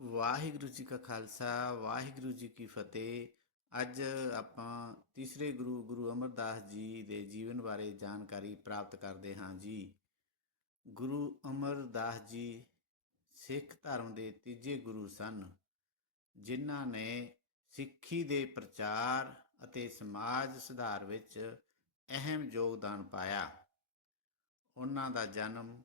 ਵਾਹਿਗੁਰੂ ਜੀ ਕਾ ਖਾਲਸਾ, ਵਾਹਿਗੁਰੂ ਜੀ ਕੀ ਫਤਿਹ। ਅੱਜ ਆਪਾਂ ਤੀਸਰੇ ਗੁਰੂ ਗੁਰੂ ਅਮਰਦਾਸ ਜੀ ਦੇ ਜੀਵਨ ਬਾਰੇ ਜਾਣਕਾਰੀ ਪ੍ਰਾਪਤ ਕਰਦੇ ਹਾਂ ਜੀ। ਗੁਰੂ ਅਮਰਦਾਸ ਜੀ ਸਿੱਖ ਧਰਮ ਦੇ ਤੀਜੇ ਗੁਰੂ ਸਨ, ਜਿਨ੍ਹਾਂ ਨੇ ਸਿੱਖੀ ਦੇ ਪ੍ਰਚਾਰ ਅਤੇ ਸਮਾਜ ਸੁਧਾਰ ਵਿੱਚ ਅਹਿਮ ਯੋਗਦਾਨ ਪਾਇਆ। ਉਹਨਾਂ ਦਾ ਜਨਮ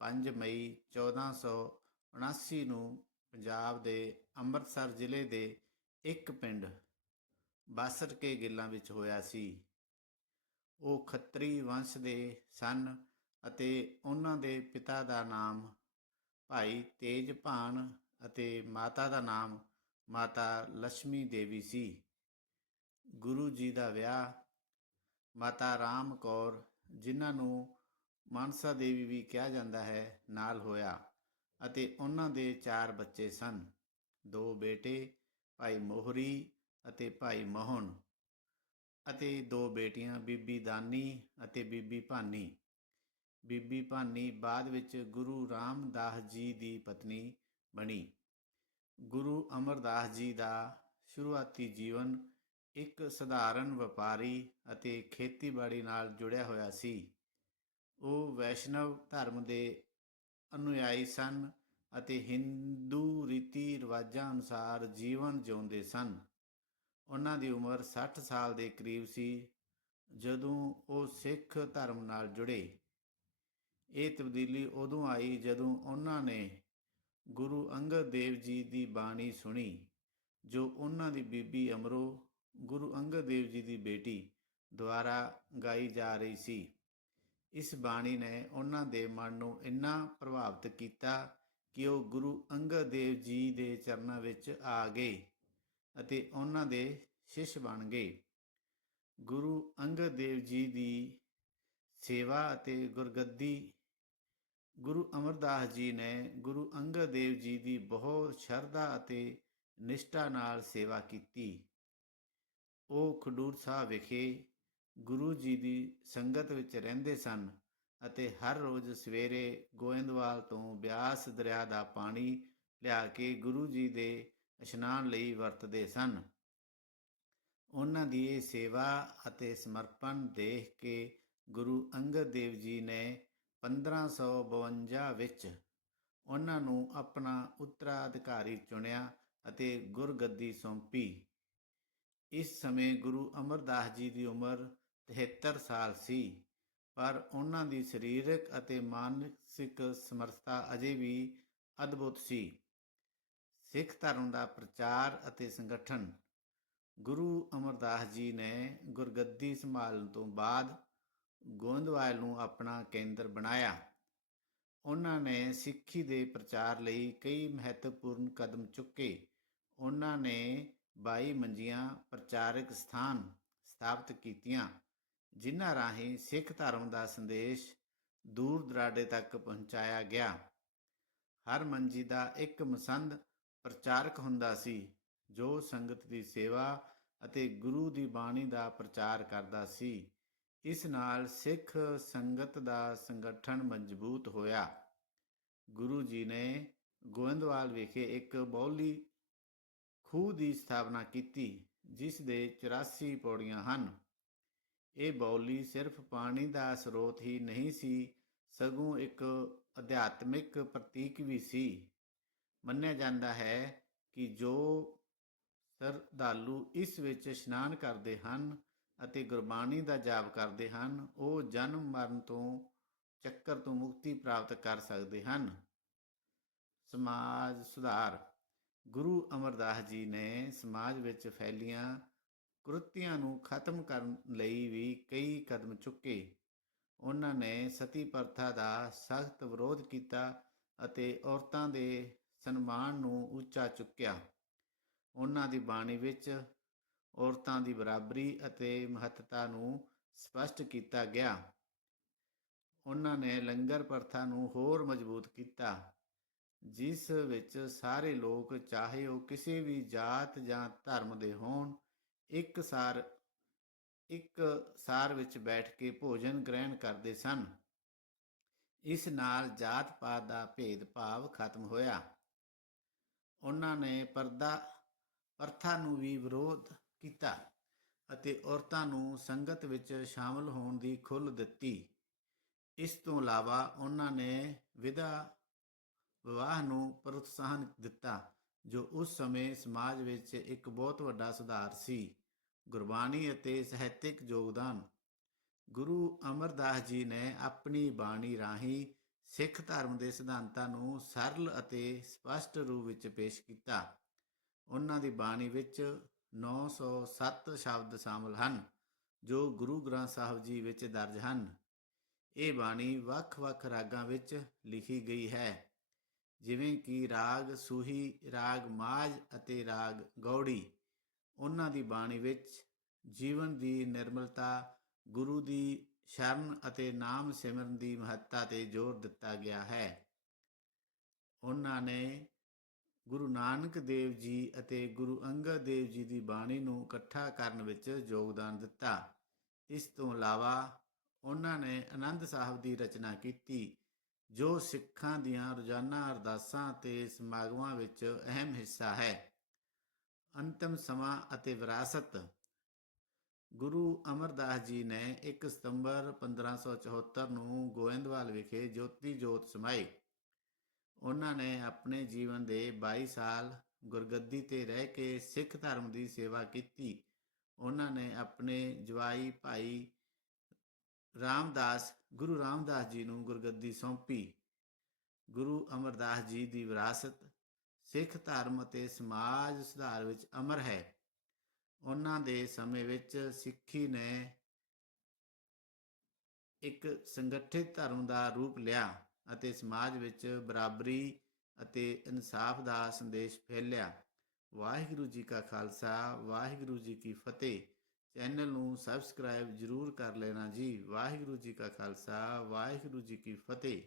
5 ਮਈ 1479 ਨੂੰ ਪੰਜਾਬ ਦੇ ਅੰਮ੍ਰਿਤਸਰ ਜ਼ਿਲ੍ਹੇ ਦੇ ਇੱਕ ਪਿੰਡ ਬਾਸਰ ਕੇ ਗਿੱਲਾਂ ਵਿੱਚ ਹੋਇਆ ਸੀ। ਉਹ ਖੱਤਰੀ ਵੰਸ਼ ਦੇ ਸਨ ਅਤੇ ਉਹਨਾਂ ਦੇ ਪਿਤਾ ਦਾ ਨਾਮ ਭਾਈ ਤੇਜ ਭਾਨ ਅਤੇ ਮਾਤਾ ਦਾ ਨਾਮ ਮਾਤਾ ਲక్ష్ਮੀ ਦੇਵੀ ਸੀ। ਗੁਰੂ ਜੀ ਦਾ ਵਿਆਹ ਮਾਤਾ ਰਾਮ ਕੌਰ, ਜਿਨ੍ਹਾਂ ਨੂੰ ਮਾਨਸਾ ਦੇਵੀ ਵੀ ਕਿਹਾ ਜਾਂਦਾ ਹੈ, ਨਾਲ ਹੋਇਆ। ਅਤੇ ਉਹਨਾਂ ਦੇ ਚਾਰ ਬੱਚੇ ਸਨ। ਦੋ ਬੇਟੇ, ਭਾਈ ਮੋਹਰੀ ਅਤੇ ਭਾਈ ਮੋਹਨ ਅਤੇ ਦੋ ਬੇਟੀਆਂ, ਬੀਬੀ ਦਾਨੀ ਅਤੇ ਬੀਬੀ ਭਾਨੀ। ਬੀਬੀ ਭਾਨੀ ਬਾਅਦ ਵਿੱਚ ਗੁਰੂ ਰਾਮਦਾਸ ਜੀ ਦੀ ਪਤਨੀ ਬਣੀ। ਗੁਰੂ ਅਮਰਦਾਸ ਜੀ ਦਾ ਸ਼ੁਰੂਆਤੀ ਜੀਵਨ ਇੱਕ ਸਧਾਰਨ ਵਪਾਰੀ ਅਤੇ ਖੇਤੀਬਾੜੀ ਨਾਲ ਜੁੜਿਆ ਹੋਇਆ ਸੀ। ਉਹ ਵੈਸ਼ਨਵ ਧਰਮ ਦੇ ਅਨੁਯਾਈ ਸਨ ਅਤੇ ਹਿੰਦੂ ਰੀਤੀ ਰਿਵਾਜਾਂ ਅਨੁਸਾਰ ਜੀਵਨ ਜਿਉਂਦੇ ਸਨ। ਉਹਨਾਂ ਦੀ ਉਮਰ 60 ਸਾਲ ਦੇ ਕਰੀਬ ਸੀ, ਜਦੋਂ ਉਹ ਸਿੱਖ ਧਰਮ ਨਾਲ ਜੁੜੇ। ਇਹ ਤਬਦੀਲੀ ਉਦੋਂ ਆਈ ਜਦੋਂ ਉਹਨਾਂ ਨੇ ਗੁਰੂ ਅੰਗਦ ਦੇਵ ਜੀ ਦੀ ਬਾਣੀ ਸੁਣੀ, ਜੋ ਉਹਨਾਂ ਦੀ ਬੀਬੀ ਅਮਰੋ ਗੁਰੂ ਅੰਗਦ ਦੇਵ ਜੀ ਦੀ ਬੇਟੀ ਦੁਆਰਾ ਗਾਈ ਜਾ ਰਹੀ ਸੀ। ਇਸ ਬਾਣੀ ਨੇ ਉਹਨਾਂ ਦੇ ਮਨ ਨੂੰ ਇੰਨਾ ਪ੍ਰਭਾਵਿਤ ਕੀਤਾ ਕਿ ਉਹ ਗੁਰੂ ਅੰਗਦ ਦੇਵ ਜੀ ਦੇ ਚਰਨਾਂ ਵਿੱਚ ਆ ਗਏ ਅਤੇ ਉਹਨਾਂ ਦੇ ਸ਼ਿਸ਼ ਬਣ ਗਏ। ਗੁਰੂ ਅੰਗਦ ਦੇਵ ਜੀ ਦੀ ਸੇਵਾ ਅਤੇ ਗੁਰਗੱਦੀ, ਗੁਰੂ ਅਮਰਦਾਸ ਜੀ ਨੇ ਗੁਰੂ ਅੰਗਦ ਦੇਵ ਜੀ ਦੀ ਬਹੁਤ ਸ਼ਰਧਾ ਅਤੇ ਨਿਸ਼ਠਾ ਨਾਲ ਸੇਵਾ ਕੀਤੀ। ਉਹ ਖਡੂਰ ਸਾਹਿਬ ਵਿਖੇ ਗੁਰੂ ਜੀ ਦੀ ਸੰਗਤ ਵਿੱਚ ਰਹਿੰਦੇ ਸਨ ਅਤੇ ਹਰ ਰੋਜ਼ ਸਵੇਰੇ ਗੋਇੰਦਵਾਲ ਤੋਂ ਬਿਆਸ ਦਰਿਆ ਦਾ ਪਾਣੀ ਲਿਆ ਕੇ ਗੁਰੂ ਜੀ ਦੇ ਇਸ਼ਨਾਨ ਲਈ ਵਰਤਦੇ ਸਨ। ਉਹਨਾਂ ਦੀ ਇਹ ਸੇਵਾ ਅਤੇ ਸਮਰਪਣ ਦੇਖ ਕੇ ਗੁਰੂ ਅੰਗਦ ਦੇਵ ਜੀ ਨੇ 1552 ਵਿੱਚ ਉਹਨਾਂ ਨੂੰ ਆਪਣਾ ਉੱਤਰਾਧਿਕਾਰੀ ਚੁਣਿਆ ਅਤੇ ਗੁਰਗੱਦੀ ਸੌਂਪੀ। ਇਸ ਸਮੇਂ ਗੁਰੂ ਅਮਰਦਾਸ ਜੀ ਦੀ ਉਮਰ 73 ਸਾਲ ਸੀ, ਪਰ ਉਹਨਾਂ ਦੀ ਸਰੀਰਕ ਅਤੇ ਮਾਨਸਿਕ ਸਮਰੱਥਾ ਅਜੇ ਵੀ ਅਦਭੁਤ ਸੀ। ਸਿੱਖ ਧਰਮ ਦਾ ਪ੍ਰਚਾਰ ਅਤੇ ਸੰਗਠਨ, ਗੁਰੂ ਅਮਰਦਾਸ ਜੀ ਨੇ ਗੁਰਗੱਦੀ ਸੰਭਾਲਣ ਤੋਂ ਬਾਅਦ ਗੋਇੰਦਵਾਲ ਨੂੰ ਆਪਣਾ ਕੇਂਦਰ ਬਣਾਇਆ। ਉਹਨਾਂ ਨੇ ਸਿੱਖੀ ਦੇ ਪ੍ਰਚਾਰ ਲਈ ਕਈ ਮਹੱਤਵਪੂਰਨ ਕਦਮ ਚੁੱਕੇ। ਉਹਨਾਂ ਨੇ 22 ਮੰਜੀਆਂ ਪ੍ਰਚਾਰਕ ਸਥਾਨ ਸਥਾਪਿਤ ਕੀਤੀਆਂ। ਜਿਨ੍ਹਾਂ ਰਾਹੀਂ ਸਿੱਖ ਧਰਮ ਦਾ ਸੰਦੇਸ਼ ਦੂਰ ਦਰਾਡੇ ਤੱਕ ਪਹੁੰਚਾਇਆ ਗਿਆ। ਹਰ ਮੰਜੀ ਦਾ ਇੱਕ ਮਸੰਦ ਪ੍ਰਚਾਰਕ ਹੁੰਦਾ ਸੀ, ਜੋ ਸੰਗਤ ਦੀ ਸੇਵਾ ਅਤੇ ਗੁਰੂ ਦੀ ਬਾਣੀ ਦਾ ਪ੍ਰਚਾਰ ਕਰਦਾ ਸੀ। ਇਸ ਨਾਲ ਸਿੱਖ ਸੰਗਤ ਦਾ ਸੰਗਠਨ ਮਜ਼ਬੂਤ ਹੋਇਆ। ਗੁਰੂ ਜੀ ਨੇ ਗੋਇੰਦਵਾਲ ਵਿਖੇ ਇੱਕ ਬੌਲੀ ਖੂਹ ਦੀ ਸਥਾਪਨਾ ਕੀਤੀ, ਜਿਸ ਦੇ 84 ਪੌੜੀਆਂ ਹਨ। ਇਹ ਬੌਲੀ ਸਿਰਫ ਪਾਣੀ ਦਾ ਸਰੋਤ ਹੀ ਨਹੀਂ ਸੀ, ਸਗੋਂ ਇੱਕ ਅਧਿਆਤਮਿਕ ਪ੍ਰਤੀਕ ਵੀ ਸੀ। ਮੰਨਿਆ ਜਾਂਦਾ ਹੈ ਕਿ ਜੋ ਸਰਦਾਲੂ ਇਸ ਵਿੱਚ ਇਸ਼ਨਾਨ ਕਰਦੇ ਹਨ ਅਤੇ ਗੁਰਬਾਣੀ ਦਾ ਜਾਪ ਕਰਦੇ ਹਨ, ਉਹ ਜਨਮ ਮਰਨ ਤੋਂ ਚੱਕਰ ਤੋਂ ਮੁਕਤੀ ਪ੍ਰਾਪਤ ਕਰ ਸਕਦੇ ਹਨ। ਸਮਾਜ ਸੁਧਾਰ। ਗੁਰੂ ਅਮਰਦਾਸ ਜੀ ਨੇ ਸਮਾਜ ਵਿੱਚ ਫੈਲੀਆਂ ਕੁਰਤੀਆਂ ਨੂੰ ਖਤਮ ਕਰਨ ਲਈ ਵੀ ਕਈ ਕਦਮ ਚੁੱਕੇ। ਉਹਨਾਂ ਨੇ ਸਤੀ ਪ੍ਰਥਾ ਦਾ ਸਖਤ ਵਿਰੋਧ ਕੀਤਾ ਅਤੇ ਔਰਤਾਂ ਦੇ ਸਨਮਾਨ ਨੂੰ ਉੱਚਾ ਚੁੱਕਿਆ। ਉਹਨਾਂ ਦੀ ਬਾਣੀ ਵਿੱਚ ਔਰਤਾਂ ਦੀ ਬਰਾਬਰੀ ਅਤੇ ਮਹੱਤਤਾ ਨੂੰ ਸਪਸ਼ਟ ਕੀਤਾ ਗਿਆ। ਉਹਨਾਂ ਨੇ ਲੰਗਰ ਪ੍ਰਥਾ ਨੂੰ ਹੋਰ ਮਜ਼ਬੂਤ ਕੀਤਾ, ਜਿਸ ਵਿੱਚ ਸਾਰੇ ਲੋਕ ਚਾਹੇ ਉਹ ਕਿਸੇ ਵੀ ਜਾਤ ਜਾਂ ਧਰਮ ਦੇ ਹੋਣ ਇੱਕ ਸਾਰ ਇੱਕ ਸਾਰ ਵਿੱਚ ਬੈਠ ਕੇ ਭੋਜਨ ਗ੍ਰਹਿਣ ਕਰਦੇ ਸਨ। ਇਸ ਨਾਲ ਜਾਤ ਪਾਤ ਦਾ ਭੇਦਭਾਵ ਖਤਮ ਹੋਇਆ। ਉਹਨਾਂ ਨੇ ਪਰਦਾ, ਪ੍ਰਥਾ ਨੂੰ ਵੀ ਵਿਰੋਧ ਕੀਤਾ ਅਤੇ ਔਰਤਾਂ ਨੂੰ ਸੰਗਤ ਵਿੱਚ ਸ਼ਾਮਲ ਹੋਣ ਦੀ ਖੁੱਲ੍ਹ ਦਿੱਤੀ। ਇਸ ਤੋਂ ਇਲਾਵਾ ਉਹਨਾਂ ਨੇ ਵਿਦਾ ਵਿਵਾਹ ਨੂੰ ਪ੍ਰੋਤਸਾਹਨ ਦਿੱਤਾ। ਜੋ ਉਸ ਸਮੇਂ ਸਮਾਜ ਵਿੱਚ ਇੱਕ ਬਹੁਤ ਵੱਡਾ ਸੁਧਾਰ ਸੀ, ਗੁਰਬਾਣੀ ਅਤੇ ਸਾਹਿਤਿਕ ਯੋਗਦਾਨ। ਗੁਰੂ ਅਮਰਦਾਸ ਜੀ ਨੇ ਆਪਣੀ ਬਾਣੀ ਰਾਹੀਂ ਸਿੱਖ ਧਰਮ ਦੇ ਸਿਧਾਂਤਾਂ ਨੂੰ ਸਰਲ ਅਤੇ ਸਪਸ਼ਟ ਰੂਪ ਵਿੱਚ ਪੇਸ਼ ਕੀਤਾ। ਉਹਨਾਂ ਦੀ ਬਾਣੀ ਵਿੱਚ 907 ਸ਼ਬਦ ਸ਼ਾਮਲ ਹਨ, ਜੋ ਗੁਰੂ ਗ੍ਰੰਥ ਸਾਹਿਬ ਜੀ ਵਿੱਚ ਦਰਜ ਹਨ। ਇਹ ਬਾਣੀ ਵੱਖ-ਵੱਖ ਰਾਗਾਂ ਵਿੱਚ ਲਿਖੀ ਗਈ ਹੈ। ਜਿਵੇਂ ਕਿ ਰਾਗ ਸੂਹੀ, ਰਾਗ ਮਾਝ ਅਤੇ ਰਾਗ ਗੌੜੀ, ਉਹਨਾਂ ਦੀ ਬਾਣੀ ਵਿੱਚ ਜੀਵਨ ਦੀ ਨਿਰਮਲਤਾ, ਗੁਰੂ ਦੀ ਸ਼ਰਨ ਅਤੇ ਨਾਮ ਸਿਮਰਨ ਦੀ ਮਹੱਤਤਾ ਤੇ ਜ਼ੋਰ ਦਿੱਤਾ ਗਿਆ ਹੈ। ਉਹਨਾਂ ਨੇ ਗੁਰੂ ਨਾਨਕ ਦੇਵ ਜੀ ਅਤੇ ਗੁਰੂ ਅੰਗਦ ਦੇਵ ਜੀ ਦੀ ਬਾਣੀ ਨੂੰ ਇਕੱਠਾ ਕਰਨ ਵਿੱਚ ਯੋਗਦਾਨ ਦਿੱਤਾ। ਇਸ ਤੋਂ ਇਲਾਵਾ ਉਹਨਾਂ ਨੇ ਆਨੰਦ ਸਾਹਿਬ ਦੀ ਰਚਨਾ ਕੀਤੀ ਜੋ ਸਿੱਖਾਂ ਦੀਆਂ ਰੋਜ਼ਾਨਾ ਅਰਦਾਸਾਂ ਤੇ ਸਮਾਗਮਾਂ ਵਿੱਚ ਅਹਿਮ ਹਿੱਸਾ ਹੈ। ਅੰਤਮ ਸਮਾਂ ਅਤੇ ਵਿਰਾਸਤ। ਗੁਰੂ ਅਮਰਦਾਸ ਜੀ ਨੇ 1 ਸਤੰਬਰ 1574 ਨੂੰ ਗੋਇੰਦਵਾਲ ਵਿਖੇ ਜੋਤੀ ਜੋਤ ਸਮਾਈ। ਉਹਨਾਂ ਨੇ ਆਪਣੇ ਜੀਵਨ ਦੇ 22 ਸਾਲ ਗੁਰਗੱਦੀ ਤੇ ਰਹਿ ਕੇ ਸਿੱਖ ਧਰਮ ਦੀ ਸੇਵਾ ਕੀਤੀ। ਉਹਨਾਂ ਨੇ ਆਪਣੇ ਜਵਾਈ ਭਾਈ ਰਾਮਦਾਸ, ਗੁਰੂ ਰਾਮਦਾਸ ਜੀ ਨੂੰ ਗੁਰਗੱਦੀ ਸੌਂਪੀ। ਗੁਰੂ ਅਮਰਦਾਸ ਜੀ ਦੀ ਵਿਰਾਸਤ ਸਿੱਖ ਧਰਮ ਅਤੇ ਸਮਾਜ ਸੁਧਾਰ ਵਿੱਚ ਅਮਰ ਹੈ। ਉਹਨਾਂ ਦੇ ਸਮੇਂ ਵਿੱਚ ਸਿੱਖੀ ਨੇ ਇੱਕ ਸੰਗਠਿਤ ਧਰਮ ਦਾ ਰੂਪ ਲਿਆ ਅਤੇ ਸਮਾਜ ਵਿੱਚ ਬਰਾਬਰੀ ਅਤੇ ਇਨਸਾਫ ਦਾ ਸੰਦੇਸ਼ ਫੈਲਿਆ। ਵਾਹਿਗੁਰੂ ਜੀ ਕਾ ਖਾਲਸਾ, ਵਾਹਿਗੁਰੂ ਜੀ ਕੀ ਫਤਿਹ। ਚੈਨਲ ਨੂੰ ਸਬਸਕ੍ਰਾਈਬ ਜਰੂਰ ਕਰ ਲੈਣਾ ਜੀ। ਵਾਹਿਗੁਰੂ ਜੀ ਕਾ ਖਾਲਸਾ, ਵਾਹਿਗੁਰੂ ਜੀ ਕੀ ਫਤਿਹ।